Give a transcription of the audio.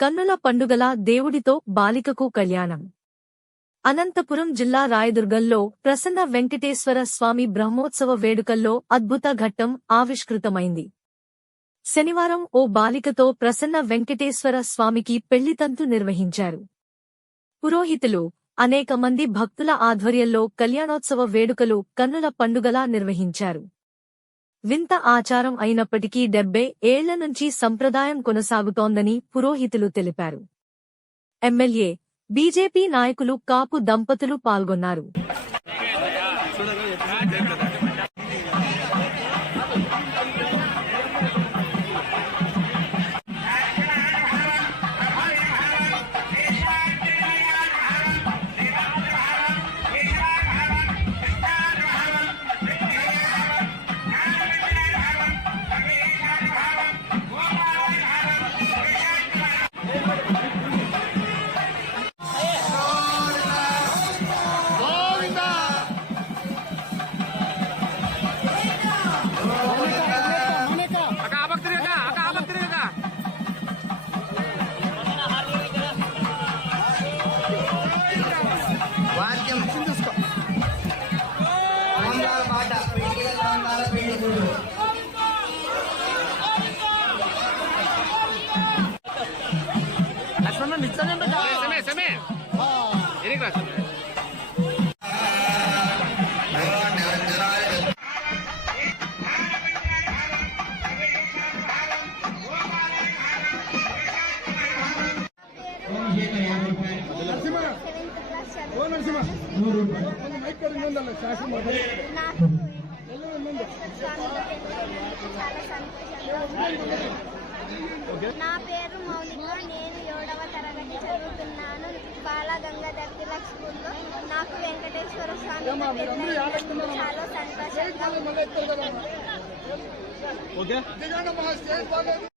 కన్నుల పండుగల దేవుడితో బాలికకు కళ్యాణం. అనంతపురం జిల్లా రాయదుర్గంలో ప్రసన్న వెంకటేశ్వర స్వామి బ్రహ్మోత్సవ వేడుకల్లో అద్భుత ఘట్టం ఆవిష్కృతమైంది. శనివారం ఓ బాలికతో ప్రసన్న వెంకటేశ్వర స్వామికి పెళ్లితంతు నిర్వహించారు. పురోహితులు, అనేక మంది భక్తుల ఆధ్వర్యంలో కళ్యాణోత్సవ వేడుకలు కన్నుల పండుగలా నిర్వహించారు. వింత ఆచారం అయినప్పటికీ 70 ఏళ్ల నుంచి సంప్రదాయం కొనసాగుతోందని పురోహితులు తెలిపారు. ఎమ్మెల్యే, బీజేపీ నాయకులు కాపు దంపతులు పాల్గొన్నారు. నా పేరు మౌనిక. నేను 7వ తరగతి చదువుతున్నాను. బాలగంగాధర్ తిలక్ స్కూల్లో. నాకు వెంకటేశ్వర స్వామి చాలా సంతోషంగా.